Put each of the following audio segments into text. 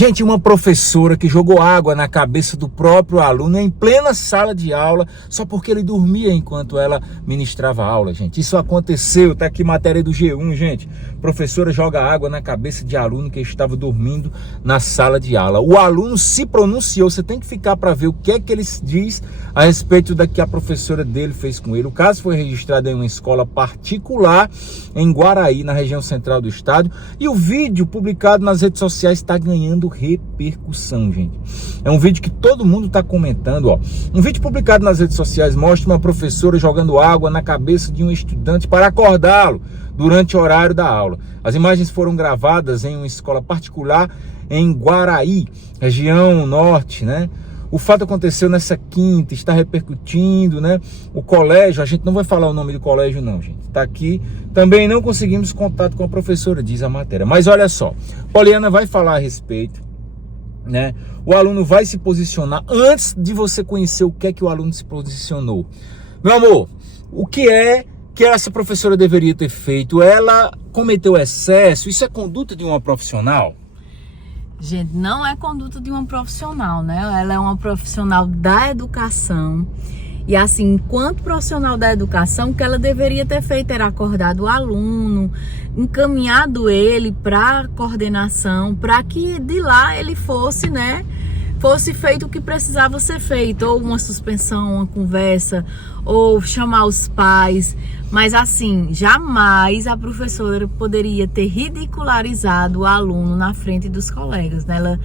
Gente, uma professora que jogou água na cabeça do próprio aluno em plena sala de aula, só porque ele dormia enquanto ela ministrava a aula, gente. Isso aconteceu, tá aqui matéria do G1, gente. Professora joga água na cabeça de aluno que estava dormindo na sala de aula. O aluno se pronunciou, você tem que ficar para ver o que é que ele diz a respeito da que a professora dele fez com ele. O caso foi registrado em uma escola particular em Guaraí, na região central do estado, e o vídeo publicado nas redes sociais está ganhando repercussão, gente. É um vídeo que todo mundo está comentando, ó. Um vídeo publicado nas redes sociais mostra uma professora jogando água na cabeça de um estudante para acordá-lo durante o horário da aula. As imagens foram gravadas em uma escola particular em Guaraí, região norte, né? O fato aconteceu nessa quinta, está repercutindo, né? O colégio, a gente não vai falar o nome do colégio não, gente. Está aqui. Também não conseguimos contato com a professora, diz a matéria. Mas olha só, Poliana vai falar a respeito, né? O aluno vai se posicionar antes de você conhecer o que é que o aluno se posicionou. Meu amor, o que é que essa professora deveria ter feito? Ela cometeu excesso? Isso é conduta de uma profissional? Gente, não é conduta de uma profissional, né? Ela é uma profissional da educação. E assim, enquanto profissional da educação, o que ela deveria ter feito era acordado o aluno, encaminhado ele para a coordenação, para que de lá ele fosse, né? Fosse feito o que precisava ser feito, ou uma suspensão, uma conversa, ou chamar os pais. Mas assim, jamais a professora poderia ter ridicularizado o aluno na frente dos colegas, né? Ela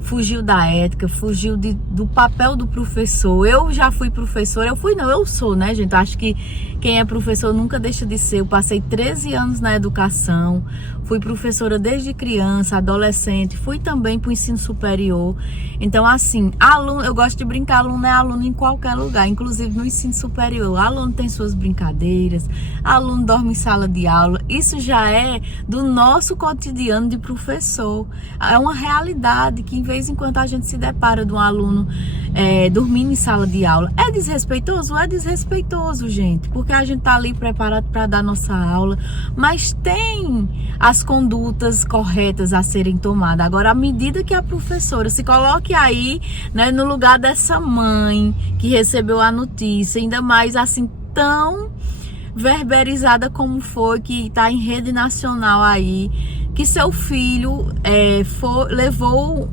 fugiu da ética, fugiu do papel do professor. Eu já fui professora, eu sou, né, gente? Acho que quem é professor nunca deixa de ser. Eu passei 13 anos na educação, fui professora desde criança, adolescente, fui também para o ensino superior. Então, assim, aluno, eu gosto de brincar, aluno é aluno em qualquer lugar, inclusive no ensino superior. Aluno tem suas brincadeiras, aluno dorme em sala de aula. Isso já é do nosso cotidiano de professor. É uma realidade que, de vez em quando, a gente se depara de um aluno dormindo em sala de aula. É desrespeitoso? É desrespeitoso, gente, porque a gente tá ali preparado para dar nossa aula, mas tem as condutas corretas a serem tomadas. Agora, à medida que a professora se coloque aí, né, no lugar dessa mãe que recebeu a notícia, ainda mais assim tão verberizada como foi, que está em rede nacional aí, que seu filho levou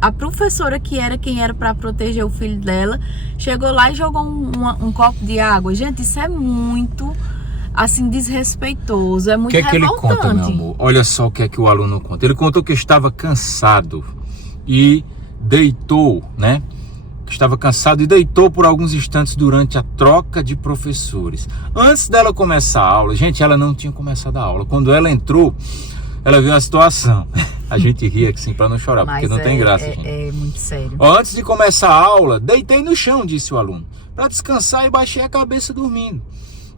a professora, que era quem era para proteger o filho dela, chegou lá e jogou um copo de água. Gente, isso é muito, assim, desrespeitoso, é muito revoltante. O que é que ele conta, meu amor? Olha só o que é que o aluno conta. Ele contou que estava cansado e deitou, né? Que estava cansado e deitou por alguns instantes durante a troca de professores. Antes dela começar a aula, gente, ela não tinha começado a aula. Quando ela entrou, ela viu a situação. A gente ri aqui assim para não chorar, porque não tem graça, gente. É muito sério. Antes de começar a aula, deitei no chão, disse o aluno, para descansar, e baixei a cabeça dormindo.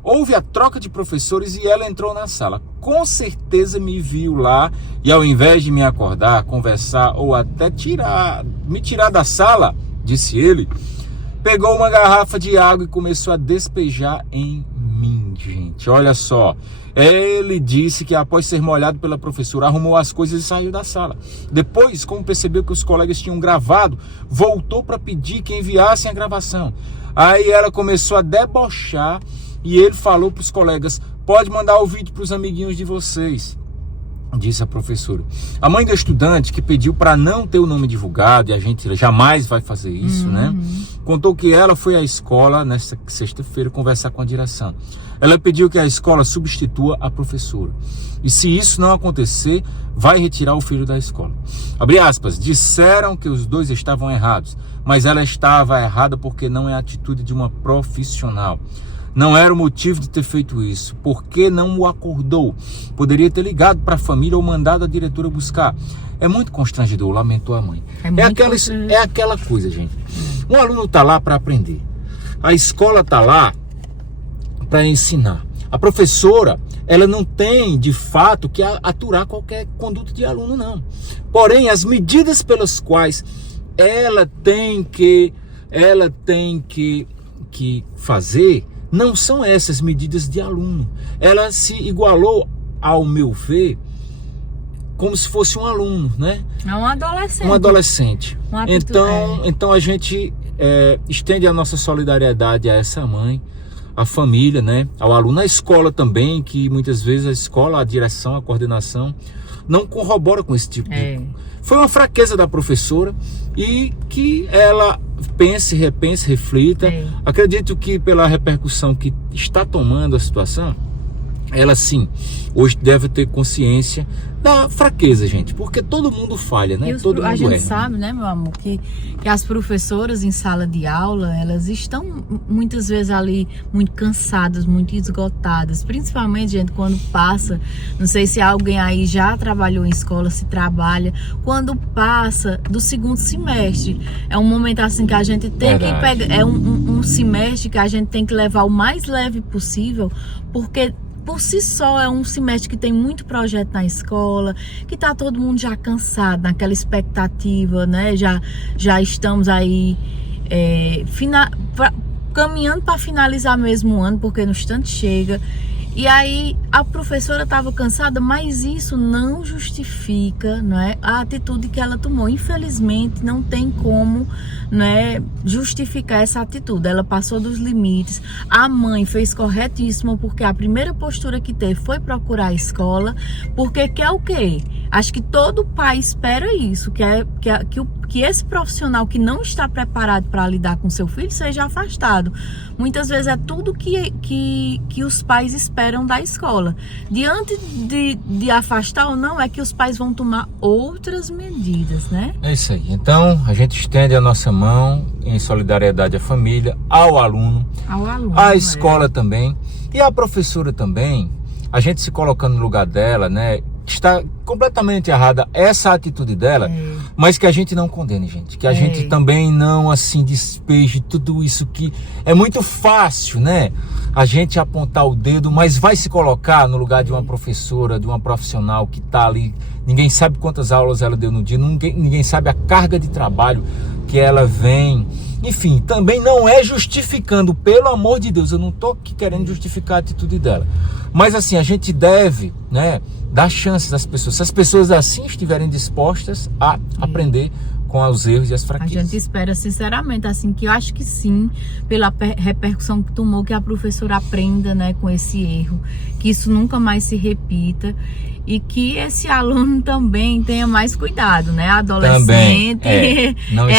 Houve a troca de professores e ela entrou na sala. Com certeza me viu lá e, ao invés de me acordar, conversar ou até me tirar da sala, disse ele, pegou uma garrafa de água e começou a despejar em mim, gente. Olha só. Ele disse que, após ser molhado pela professora, arrumou as coisas e saiu da sala. Depois, como percebeu que os colegas tinham gravado, voltou para pedir que enviassem a gravação. Aí ela começou a debochar e ele falou para os colegas: pode mandar o vídeo para os amiguinhos de vocês, disse a professora. A mãe do estudante, que pediu para não ter o nome divulgado, e a gente jamais vai fazer isso, né? Contou que ela foi à escola nesta sexta-feira conversar com a direção. Ela pediu que a escola substitua a professora. E se isso não acontecer, vai retirar o filho da escola. Abre aspas, disseram que os dois estavam errados, mas ela estava errada porque não é a atitude de uma profissional. Não era o motivo de ter feito isso. Por que não o acordou? Poderia ter ligado para a família ou mandado a diretora buscar. É muito constrangedor, lamentou a mãe. É aquela coisa, gente. Um aluno está lá para aprender. A escola está lá para ensinar. A professora, ela não tem, de fato, que aturar qualquer conduta de aluno, não. Porém, as medidas pelas quais ela tem que fazer não são essas medidas de aluno. Ela se igualou, ao meu ver, como se fosse um aluno, né? É um adolescente. Um adolescente. Então, então a gente estende a nossa solidariedade a essa mãe, à família, né? Ao aluno, à escola também, que muitas vezes a escola, a direção, a coordenação não corrobora com esse tipo de... Foi uma fraqueza da professora e que ela pense, repense, reflita. Acredito que pela repercussão que está tomando a situação, ela sim, hoje deve ter consciência da fraqueza, gente, porque todo mundo falha, né? Todo mundo a gente erra. sabe, né, meu amor, que as professoras em sala de aula, elas estão muitas vezes ali muito cansadas, muito esgotadas, principalmente, gente, quando passa, não sei se alguém aí já trabalhou em escola, se trabalha, quando passa do segundo semestre, é um momento assim que a gente tem que pegar, é um semestre que a gente tem que levar o mais leve possível, porque por si só é um semestre que tem muito projeto na escola, que tá todo mundo já cansado, naquela expectativa, né? Já estamos aí caminhando para finalizar mesmo o ano, porque no instante chega. E aí a professora estava cansada, mas isso não justifica, não é, a atitude que ela tomou. Infelizmente não tem como, né, justificar essa atitude. Ela passou dos limites. A mãe fez corretíssimo, porque a primeira postura que teve foi procurar a escola, porque quer o quê? Acho que todo pai espera isso, que esse profissional que não está preparado para lidar com seu filho seja afastado. Muitas vezes é tudo que os pais esperam da escola. Diante de afastar ou não, é que os pais vão tomar outras medidas, né? É isso aí. Então, a gente estende a nossa mão em solidariedade à família, ao aluno, à escola também, e à professora também. A gente se colocando no lugar dela, né? Está completamente errada essa atitude dela, mas que a gente não condene, gente. Que a gente também não, assim, despeje tudo isso, que é muito fácil, né? A gente apontar o dedo, mas vai se colocar no lugar de uma professora, de uma profissional que está ali. Ninguém sabe quantas aulas ela deu no dia, ninguém sabe a carga de trabalho que ela vem. Enfim, também não é justificando, pelo amor de Deus, eu não estou aqui querendo justificar a atitude dela. Mas assim, a gente deve, né, dar chances às pessoas. Se as pessoas assim estiverem dispostas a aprender com os erros e as fraquezas. A gente espera sinceramente, assim, que eu acho que sim, pela repercussão que tomou, que a professora aprenda, né, com esse erro, que isso nunca mais se repita. E que esse aluno também tenha mais cuidado, né? Adolescente,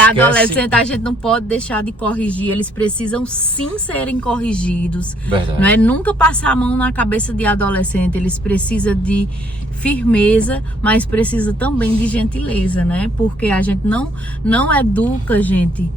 adolescente, a gente não pode deixar de corrigir. Eles precisam sim serem corrigidos. Verdade. Não é nunca passar a mão na cabeça de adolescente. Eles precisam de firmeza, mas precisa também de gentileza, né? Porque a gente não educa, gente.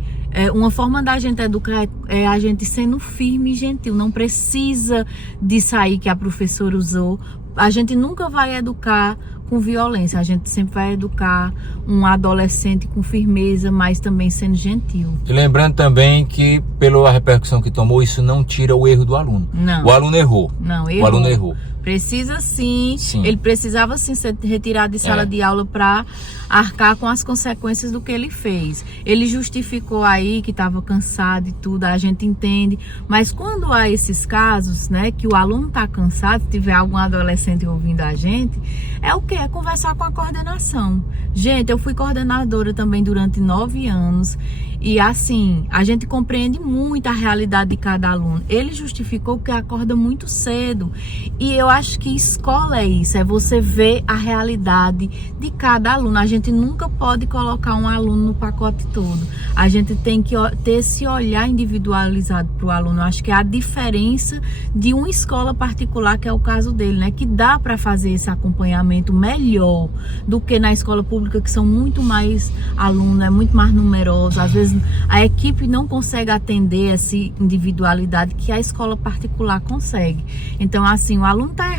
Uma forma da gente educar é a gente sendo firme e gentil. Não precisa de sair que a professora usou. A gente nunca vai educar com violência, a gente sempre vai educar um adolescente com firmeza, mas também sendo gentil. E lembrando também que, pela repercussão que tomou, isso não tira o erro do aluno. Não. O aluno errou. Não, errou. O aluno errou. Precisa sim, ele precisava sim ser retirado de sala de aula para arcar com as consequências do que ele fez. Ele justificou aí que estava cansado e tudo, a gente entende, mas quando há esses casos, né, que o aluno está cansado, se tiver algum adolescente ouvindo a gente, é o quê? É conversar com a coordenação. Gente, eu fui coordenadora também durante 9 anos e assim, a gente compreende muito a realidade de cada aluno. Ele justificou que acorda muito cedo e eu acho que escola é isso, é você ver a realidade de cada aluno. A gente nunca pode colocar um aluno no pacote todo. A gente tem que ter esse olhar individualizado para o aluno. Eu acho que é a diferença de uma escola particular, que é o caso dele, né? Que dá para fazer esse acompanhamento melhor do que na escola pública, que são muito mais alunos, é muito mais numerosos. Às vezes a equipe não consegue atender essa individualidade que a escola particular consegue. Então, assim, o aluno tá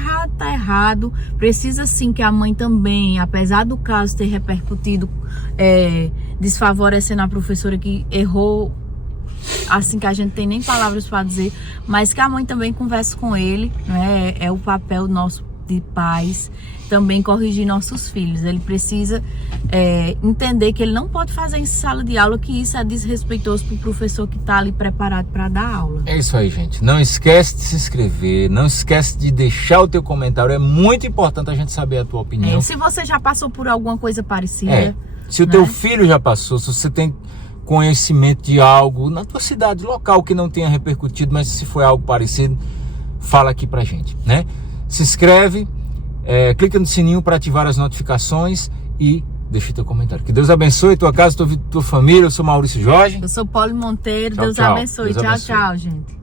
errado. Precisa sim que a mãe também, apesar do caso ter repercutido, desfavorecendo a professora que errou, assim, que a gente tem nem palavras para dizer, mas que a mãe também converse com ele, né? É o papel nosso de pais também corrigir nossos filhos. Ele precisa entender que ele não pode fazer em sala de aula, que isso é desrespeitoso para o professor que está ali preparado para dar aula. É isso aí, gente. Não esquece de se inscrever, não esquece de deixar o teu comentário. É muito importante a gente saber a tua opinião. Se você já passou por alguma coisa parecida. Se o teu filho já passou, se você tem conhecimento de algo na tua cidade local que não tenha repercutido, mas se foi algo parecido, fala aqui pra gente, né? Se inscreve, clica no sininho para ativar as notificações e deixa teu comentário. Que Deus abençoe tua casa, tua vida, tua família. Eu sou Maurício Jorge. Eu sou Paulo Monteiro. Deus tchau. abençoe. Deus abençoe. Tchau, gente.